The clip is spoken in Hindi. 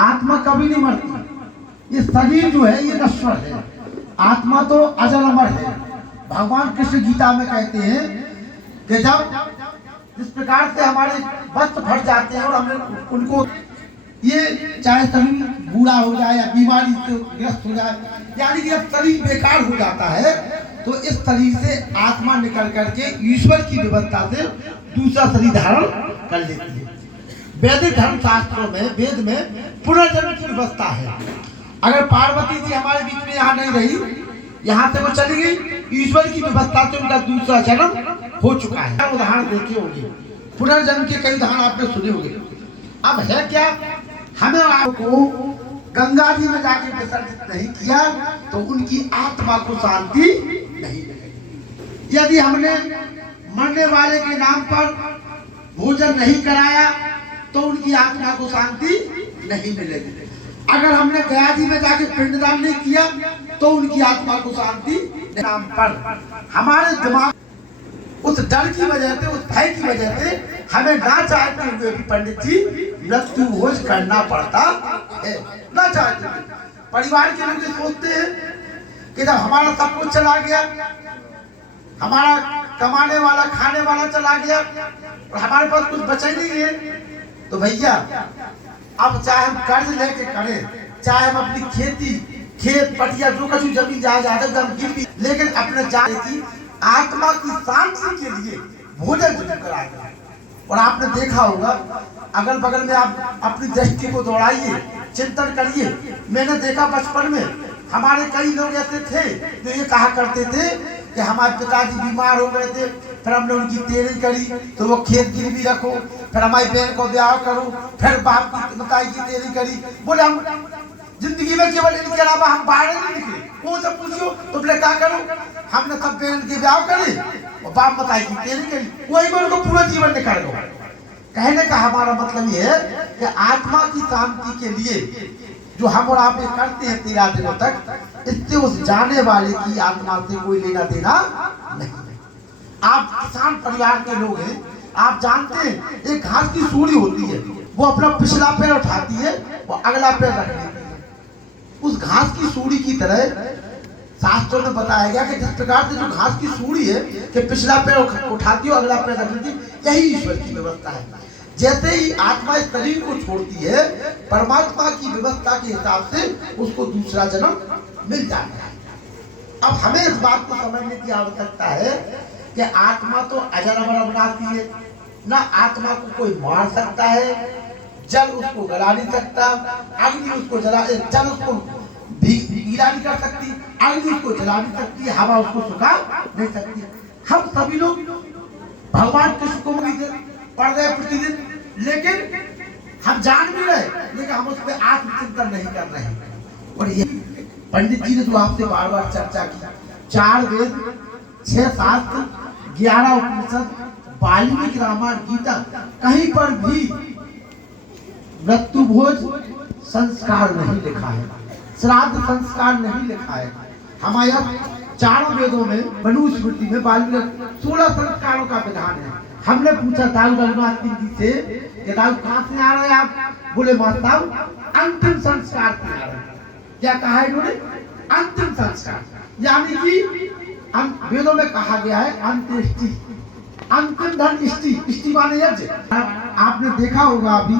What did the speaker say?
आत्मा कभी नहीं मरती। ये शरीर जो है ये नश्वर है, आत्मा तो अजर अमर है। भगवान कृष्ण गीता में कहते हैं कि जब जिस प्रकार से हमारे वस्त्र फट जाते हैं और हमें उनको ये चाहे शरीर बूढ़ा हो जाए या बीमारी से ग्रस्त हो जाए, यानी कि जब शरीर बेकार हो जाता है तो इस शरीर से आत्मा निकल करके ईश्वर की व्यवस्था से दूसरा शरीर धारण कर लेती है। वैदिक धर्म शास्त्रों में वेद में पुनर्जन्म की व्यवस्था है। अगर पार्वती जी हमारे बीच में यहाँ नहीं रही, यहाँ से वो चली गई, ईश्वर की व्यवस्था से उनका दूसरा जन्म हो चुका है। उदाहरण देखे होंगे, पुनर्जन्म के कई उदाहरण आपने सुने होंगे। अब है क्या, हमें आपको गंगा जी में जाके विसर्जित नहीं किया तो उनकी आत्मा को शांति नहीं मिलेगी। यदि हमने मरने वाले के नाम पर भोजन नहीं कराया तो उनकी आत्मा को शांति नहीं मिलेगी। अगर हमने गया जी में जाके पिंडदान नहीं किया तो उनकी आत्मा को शांति नाम पर हमारे दिमाग उस डर की वजह से, उस भय की वजह से हमें ना चाहते हुए भी पंडित जी मृत्यु भोज करना पड़ता है। ना चाहते हुए परिवार के लोग सोचते हैं कि जब हमारा सब कुछ चला गया, हमारा कमाने वाला खाने वाला चला गया और हमारे पास कुछ बचा ही नहीं है, तो भैया अब चाहे हम कर्ज लेके करें, चाहे हम अपनी खेती खेत पटिया जो कुछ जमीन जायदाद हम गिरवी, लेकिन अपने जाने की आत्मा की शांति के लिए भोजन जरूर कराएगा। और आपने देखा होगा अगल बगल में आप अपनी दृष्टि को दौड़ाइए, चिंतन करिए। मैंने देखा बचपन में हमारे कई लोग ऐसे थे जो ये कहा करते थे कि हमारे पिताजी बीमार हो गए थे, फिर हमने उनकी तेरी करी तो वो खेत गिरवी रखो, फिर हमारी बहन को ब्याह करो, फिर बाप की पिताई की तेरी करी। बोले हम जिंदगी में केवल इनके अलावा हम बाहर नहीं निकले। वो सब पूछो तो बोले क्या करो, हमने सब बहन के ब्याह करे और बाप बताई की तेरी करी, वही में उनको पूरा जीवन निकाल दो। कहने का हमारा मतलब ये है कि आत्मा की शांति के लिए जो हम और आप करते हैं 13 दिनों तक, इससे उस जाने वाले की आत्मा से कोई लेना देना नहीं। आप किसान परिवार के लोग हैं, आप जानते हैं एक घास की सूढ़ी होती है, वो अपना पिछला पैर उठाती है और अगला पैर रख लेती है। उस घास की सूढ़ी की तरह शास्त्रों में बताया गया कि जिस प्रकार से जो घास की सूढ़ी है कि पिछला पैर उठाती है और अगला पैर रख लेती है, यही ईश्वर की व्यवस्था है। जैसे ही आत्मा इस शरीर को छोड़ती है, परमात्मा की व्यवस्था के हिसाब से उसको दूसरा जन्म मिल जाता है। अब हमें इस बात को समझने की आवश्यकता है कि आत्मा तो अजर अमर अविनाशी है, ना आत्मा को कोई मार सकता है, जल उसको गला नहीं सकता, अग्नि उसको जला, जल उसको गीला नहीं कर सकती, अग्नि उसको जला नहीं सकती, हवा उसको सुखा नहीं सकती। हम सभी लोग भगवान कृष्ण को पढ़ रहे प्रतिदिन, लेकिन हम जान भी रहे, लेकिन हम उस पर आत्मचिंतन नहीं कर रहे हैं। और ये पंडित जी ने जो आपसे बार बार चर्चा की, 4 वेद, 6 शास्त्र, 11 उपनिषद, वाल्मीकि रामायण, गीता, कहीं पर भी मृत्यु भोज संस्कार नहीं लिखा है, श्राद्ध संस्कार नहीं लिखा है। हमारे 4 वेदों में, मनुस्मृति में, वाल्मीकि 16 संस्कारों का विधान है। हमने पूछा दाऊ रघुनाथ सिंह जी से कि दाऊ कहाँ से आ रहे हैं आप? बोले माता अंतिम संस्कार से आ रहे हैं। क्या कहा है इन्होंने? अंतिम संस्कार, यानी कि वेदों में कहा गया है अंत्येष्टि, अंतिम धन इष्टि, इष्टि माने यज्ञ। आपने देखा होगा अभी